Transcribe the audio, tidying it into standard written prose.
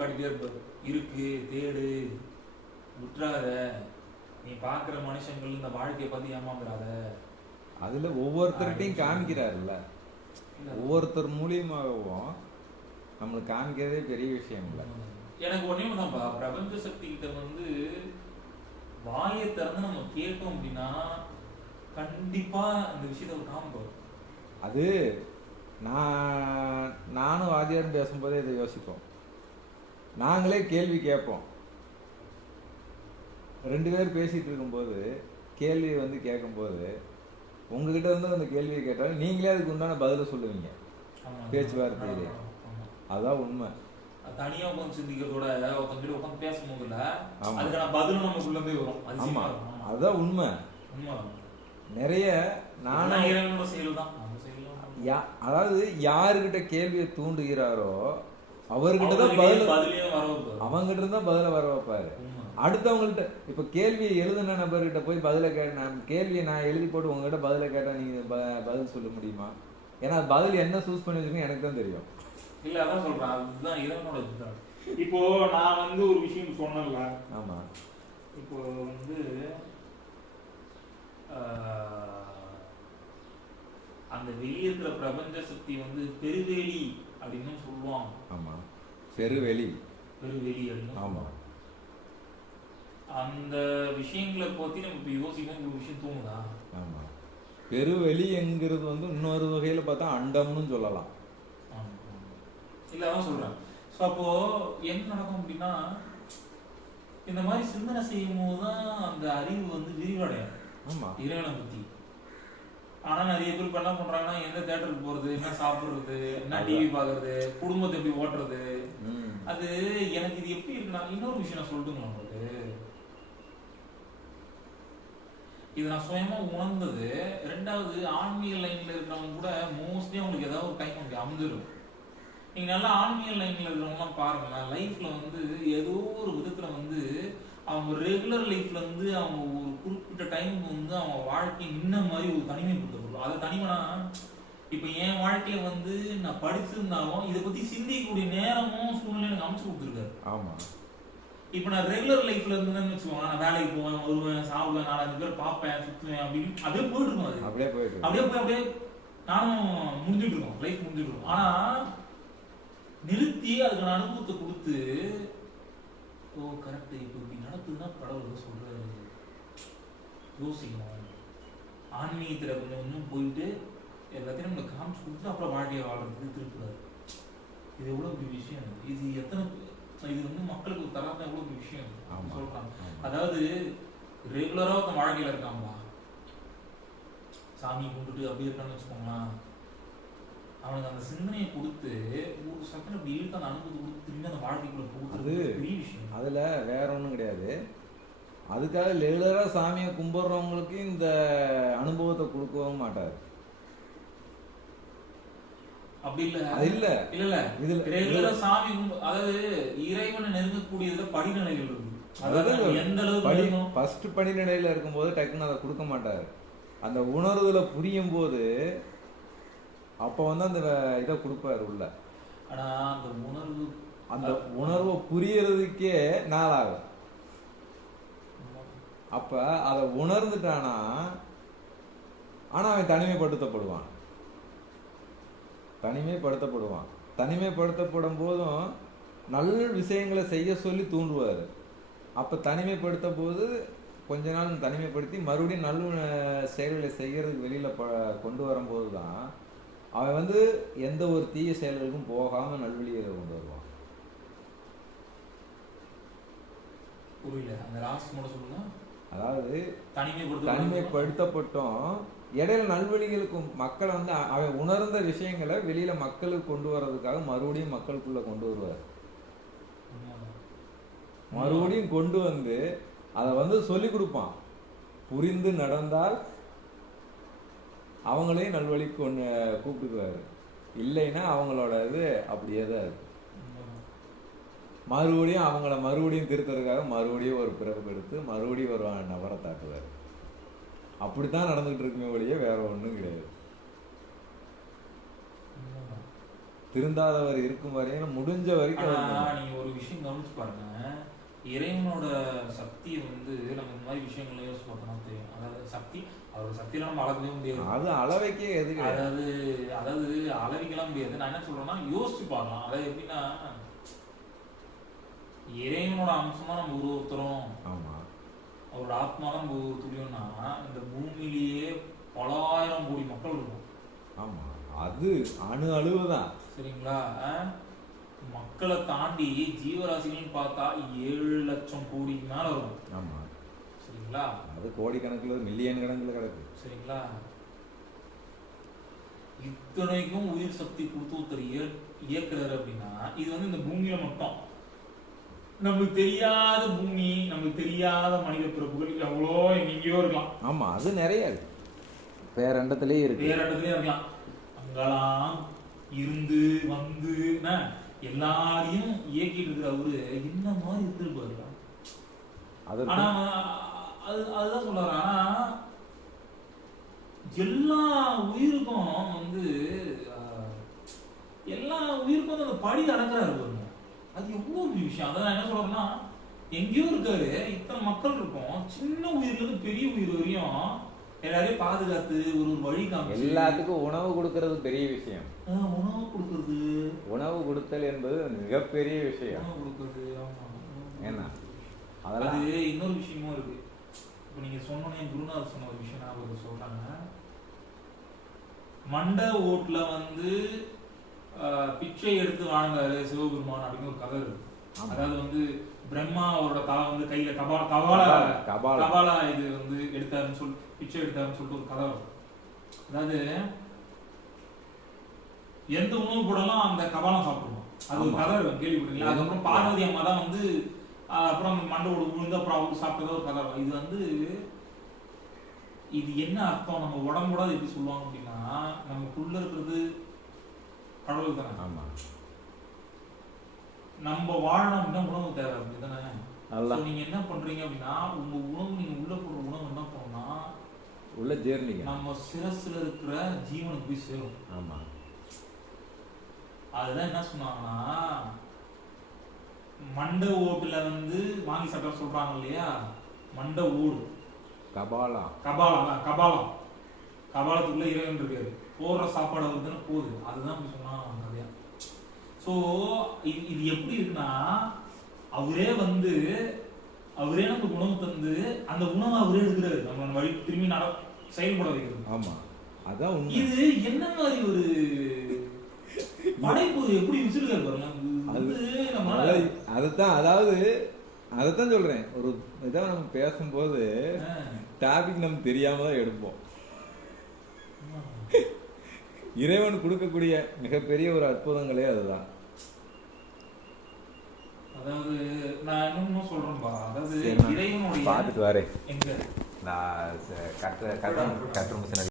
காட்டிட்டே இருப்பாரு. இருக்கு, தேடு, விட்டுறாத, நீ பாக்குற மனுஷங்கள் இந்த வாழ்க்கையை பத்தி ஏமாந்துடாத. அதுல ஒவ்வொருத்தர்கிட்டையும் காமிக்கிறாருல்ல, ஒவ்வொருத்தர் மூலியமாகவும் நம்மளுக்கு காமிக்கிறதே பெரிய விஷயம் இல்லை. எனக்கு ஒன்னே ஒண்ணுதான்ப்பா, பிரபஞ்ச சக்தி கிட்ட வந்து வாயை திறந்து நம்ம கேட்டோம் அப்படின்னா கண்டிப்பா இந்த விஷயத்த காமிப்போம். அது நானும் வாத்தியாரும் பேசும்போதே இதை யோசிப்போம். நாங்களே கேள்வி கேட்போம். 2 பேர் பேசிட்டு இருக்கும்போது கேள்வி வந்து கேட்கும்போது உங்ககிட்ட இருந்து அந்த கேள்வியை கேட்டாலும் நீங்களே அதுக்கு உண்டான பதில சொல்லுவீங்க பேச்சுவார்த்தையிலே. அதான் உண்மை. தனியா உட்காந்து சிந்திக்கிறதோட ஒருத்தங்கிட்ட உட்காந்து பேசும்போது இல்ல, அதுக்கான பதிலும் நமக்குள்ள போய் வரும். ஆமா, அதுதான் உண்மை. நிறைய நானும் இறைவனோட செயல் தான். அதாவது யாருக்கிட்ட கேள்வியை தூண்டுகிறாரோ அவர்கிட்ட தான் பதில், அவங்ககிட்ட இருந்தா பதில வர வைப்பாரு. அடுத்தவங்கள்ட்ட இப்ப கேள்வியை எழுதுன நபர்கிட்ட போய் பதில கேட்டேன், கேள்வியை நான் எழுதி போட்டு உங்ககிட்ட பதில கேட்டா நீங்க பதில் சொல்ல முடியுமா? ஏன்னா பதில் என்ன சூஸ் பண்ணி வச்சுக்கோங்க எனக்கு தான் தெரியும். இல்ல அதான் சொல்றேன், அதுதான் இறைவனோட இதுதான். இப்போ நான் வந்து ஒரு விஷயம் சொன்னேன்ல. ஆமா. இப்போ வந்து அந்த வெளியே இருக்கிற பிரபஞ்ச சக்தி வந்து பெருவெளி அப்படின்னு சொல்லுவாங்க. ஆமா, பெருவெளி, பெருவெளி அப்படின்னு. ஆமா. அந்த விஷயங்களை பத்தி நம்ம இப்ப யோசிக்கணும், ஒரு விஷயம் தோணுதா? ஆமா, பெருவெளி என்கிறது வந்து இன்னொரு வகையில பார்த்தா அண்டம்னு சொல்லலாம். இல்ல அதான் சொல்றேன். ஸோ அப்போ என்ன நடக்கும் அப்படின்னா, இந்த மாதிரி சிந்தனை செய்யும் போதுதான் அந்த அறிவு வந்து விரிவடையும். ஆமா, இறைவனை பத்தி. ஆனா நிறைய பேர் என்ன பண்றாங்கன்னா, எந்த தியேட்டருக்கு போறது, என்ன சாப்பிடுறது, என்ன டிவி பாக்குறது, குடும்பத்தை எப்படி ஓட்டுறது. அது எனக்கு இது எப்படி இருக்குன்னா, இன்னொரு விஷயம் நான் சொல்லட்டுங்களா உங்களுக்கு? இது நான் சுயமா உணர்ந்தது. 2வது, ஆன்மீக லைன்ல இருக்கிறவங்க கூட மோஸ்ட்லி அவங்களுக்கு ஏதாவது ஒரு டைம் அப்படி அமைஞ்சிடும். நீங்க நல்லா ஆன்மீக லைன்ல இருக்கிறவங்கலாம் பாருங்களேன், லைஃப்ல வந்து ஏதோ ஒரு விதத்துல வந்து அவங்க ரெகுலர் லைஃப்ல இருந்து அவங்க ஒரு குறிப்பிட்ட டைம் வந்து அவங்க வாழ்க்கை நின்ன மாதிரி ஒரு தனிமைப்படுத்தப்படும். அது தனிமைனா, இப்ப என் வாழ்க்கையில வந்து நான் படிச்சிருந்தாலும் இதை பத்தி சிந்திக்கக்கூடிய நேரமும் சூழ்நிலை எனக்கு அமைச்சு கொடுத்துருக்காரு. ஆமா. இப்ப நான் ரெகுலர் லைஃப்ல இருந்தேன்னு வச்சுக்கோங்க, நான் வேலைக்கு போவேன், வருவேன், சாப்பிடுவேன், 4-5 பேர் பார்ப்பேன், சுத்துவேன், அப்படின்னு அப்படியே போயிட்டு இருக்கும். அது அப்படியே நானும் முடிஞ்சுட்டு இருக்கோம், லைஃப் முடிஞ்சுட்டு இருக்கும். ஆனா நிறுத்தி அதுக்கான அனுபவத்தை கொடுத்து, ஓ கரெக்ட், இப்போ இப்படி நடக்குதுன்னா கடவுள் சொல்றாரு, யோசிக்கணும், ஆன்மீகத்துல கொஞ்சம் கொஞ்சம் போயிட்டு எல்லாத்தையும் நம்மளுக்கு காமிச்சு கொடுத்து அப்புறம் வாழ்க்கையை வாழ்றதுக்கு திருப்புறாரு. இது எவ்வளவு பெரிய விஷயம். இது எத்தனை, இது வந்து மக்களுக்கு தராத எவ்வளவு பெரிய விஷயம் சொல்றாங்க. அதாவது ரெகுலரா ஒருத்தன் வாழ்க்கையில இருக்காங்களா, சாமி கும்பிட்டு அப்படியே இருக்கான்னு வச்சுக்கோங்களேன், அவனுக்கு அந்த சிந்தனையை கொடுத்து ஒரு செகண்ட் அப்படி இழுத்து அந்த அனுபவத்தை கொடுத்து திரும்பி அந்த வாழ்க்கைக்குள்ள போகுது. பெரிய விஷயம். அதுல வேற ஒன்றும் கிடையாது. அதுக்காக ரெகுலரா சாமியை கும்பிடுறவங்களுக்கு இந்த அனுபவத்தை கொடுக்கவும் மாட்டாரு. அப்படி இல்ல, அது இல்ல இல்ல இதுல ரெகுலரா சாமி அதாவது இறைவனை நெருங்கக்கூடியதுல படிநிலைகள் இருக்கு. அதாவது எந்த அளவுக்கு ஃபர்ஸ்ட் படிநிலையில இருக்கும்போது டக்குன்னு அதை கொடுக்க மாட்டாரு. அந்த உணர்வுல புரியும் போது அப்ப வந்து அந்த இதை கொடுப்பாரு உள்ள. ஆனா அந்த உணர்வை புரியறதுக்கே நாளாகும். அப்ப அதை உணர்ந்துட்டானா, ஆனா அவன் தனிமைப்படுத்தப்படுவான். தனிமைப்படுத்தப்படும் போதும் நல்ல விஷயங்களை செய்ய சொல்லி தூண்டுவார். அப்ப தனிமைப்படுத்த போது கொஞ்ச நாள் தனிமைப்படுத்தி மறுபடியும் நல்ல செயல்களை செய்யறதுக்கு வெளியில கொண்டு வரும்போது தான் அவன் வந்து எந்த ஒரு தீய செயல்களுக்கும் போகாம நல்வழியை கொண்டு வருவான். புரியல, அந்த லாஸ்ட் மட்டும் சொல்லுங்க. அதாவது தனிமைப்படுத்தப்பட்டோம் இடையில நல்வழிகளுக்கு மக்களை வந்து அவன் உணர்ந்த விஷயங்களை வெளியில மக்களுக்கு கொண்டு வர்றதுக்காக மறுபடியும் மக்களுக்குள்ள கொண்டு வருவார். மறுபடியும் கொண்டு வந்து அதை வந்து சொல்லி கொடுப்பான். புரிந்து நடந்தால் அவங்களையும் நல்வழிக்கு ஒன்று கூப்பிட்டுக்குவாரு, இல்லைன்னா அவங்களோட இது அப்படியே தான் இருக்கு. மறுபடியும் அவங்கள மறுபடியும் திருத்தறதுக்காக மறுபடியும் ஒரு பிறப்பு எடுத்து மறுபடியும் ஒரு நபரை தாக்குவார். அப்படித்தான் நடந்துகிட்டு இருக்குமே ஒழிய வேற ஒன்றும் கிடையாது. திருந்தாதவர் இருக்கும் வரையும் முடிஞ்ச வரைக்கும் நீங்க ஒரு விஷயம் கவனிச்சு பாருங்க, இறைவனோட சக்தியை வந்து நம்ம இந்த மாதிரி விஷயங்களை யோசிச்சு பார்த்தோம்னா தெரியும். அதாவது சக்தி, அவரோட சக்தியில நம்ம அளக்கவே முடியாது. அது அளவைக்கே எதுக்கு, அதாவது அளவிக்கலாம் முடியாது. நான் என்ன சொல்றேன்னா யோசிச்சு பார்க்கலாம். அதாவது எப்படின்னா, இறைவனோட அம்சமா நம்ம ஒருத்தரும், ஆமா, அவரோட ஆத்மா தான் நம்ம துளியோம்னா இந்த பூமியிலேயே பல ஆயிரம் கோடி மக்கள் இருக்கும். ஆமா, அது அணு அளவுதான். சரிங்களா? மக்களை தாண்டி ஜீவராசிகள்னு பார்த்தா 7 லட்சம் கோடிக்கு மேல வரும். ஆமா, சரிங்களா? அது கோடிக்கணக்கில் மில்லியன் கணக்கில் கிடக்கு. சரிங்களா? இத்தனைக்கும் உயிர் சக்தி கொடுத்து ஒருத்தர் இயக்குறாரு அப்படின்னா, இது வந்து இந்த பூமியில மட்டும். நமக்கு தெரியாத பூமி, நமக்கு தெரியாத மனித பிறப்புகள் எவ்வளோ எங்கேயோ இருக்கலாம். ஆமா, அது நிறைய பேரண்டத்திலேயே இருக்கு. பேரண்டத்திலே இருக்கலாம். அங்கெல்லாம் இருந்து வந்து எல்லாரையும் இயக்கிட்டு இருக்கிற அவரு என்ன மாதிரி இருந்திருப்பாரு. ஆனா அதுதான் சொல்றாரு. ஆனா எல்லா உயிருக்கும் வந்து அந்த படி அடங்குறாரு பாருங்க. அது எவ்வளவு பெரிய விஷயம். அதான் என்ன சொல்றேன்னா, எங்கேயோ இருக்காரு, இத்தனை மக்கள் இருக்கும், சின்ன உயிர்ல இருந்து பெரிய உயிர் வரையும் எல்லாரையும் பாதுகாத்து ஒரு வழி காமிச்சு எல்லாத்துக்கும் உணவு கொடுக்கறது பெரிய விஷயம். உணவு கொடுத்தல் என்பது மிகப்பெரிய விஷயம். உணவு கொடுக்கறது. ஏன்னா அது இன்னொரு விஷயமும் இருக்கு. இப்ப நீங்க சொன்னோன்னே குருநாதர் சொன்ன ஒரு விஷயம் நான் சொல்றாங்க. மண்ட ஓட்டுல வந்து பிச்சை எடுத்து வாழ்ந்தாரு சிவபெருமான் அப்படின்னு ஒரு கதை இருக்கு. அதாவது வந்து பிரம்மா அவரோட தலை வந்து கையில கபாலா இது வந்து எடுத்தாருன்னு சொல்லி பிச்சை எடுத்தாருன்னு சொல்லிட்டு ஒரு கதை வரும். அதாவது எந்த உணவு போடலாம் அந்த கபாலம் சாப்பிடுவோம். அது ஒரு கதை இருக்கும், கேள்விப்பட்டீங்களா? அதுக்கப்புறம் பார்வதி அம்மா தான் வந்து அப்புறம் அந்த மண்டோட விழுந்து அப்புறம் அவங்க சாப்பிட்டதா ஒரு கதை வரும். இது வந்து இது என்ன அர்த்தம், நம்ம உடம்போட எப்படி சொல்லுவாங்க அப்படின்னா, நமக்குள்ள இருக்கிறது கடவுள் தானே. ஆமா, நம்ம வாழணும் அப்படின்னா உணவு தேவை அப்படிதானே. நீங்க என்ன பண்றீங்க அப்படின்னா, உங்க உணவு, நீங்க உள்ள போடுற உணவு என்ன பண்ணா உள்ள ஜேர்னிங்க நம்ம சிரசுல இருக்கிற ஜீவனுக்கு போய் சேரும். ஆமா, அதுதான் என்ன சொன்னாங்கன்னா, மண்ட ஓட்டுல வந்து வாங்கி சாப்பிட சொல்றாங்க இல்லையா, மண்ட ஓடு கபாலத்துக்குள்ள இறைவன் இருக்காரு, போடுற சாப்பாடு வருதுன்னு போகுது. அதுதான் அப்படி சொன்னாங்க கதையா. சோ இது எப்படி இருக்குன்னா, அவரே நமக்கு உணவு தந்து அந்த உணவை அவரே எடுக்கிறாரு, நம்ம வழி திரும்பி செயல்பட வைக்கிறது. ஆமா, அதான் இது என்ன மாதிரி ஒரு படைப்பு, எப்படி விசிறுகாரு பாருங்க. அதைத்தான் சொல்றேன். ஒரு இதை நம்ம பேசும்போது டாபிக் நம்ம தெரியாம தான் எடுப்போம். இறைவன் கொடுக்கக்கூடிய மிகப்பெரிய ஒரு அற்புதங்களே அதுதான். அதாவது நான் இன்னும் சொல்றேன்பா, அதாவது இறைவனுடைய பார்த்துட்டு வரேன் எங்க நான் கட்டுற மிஷினரி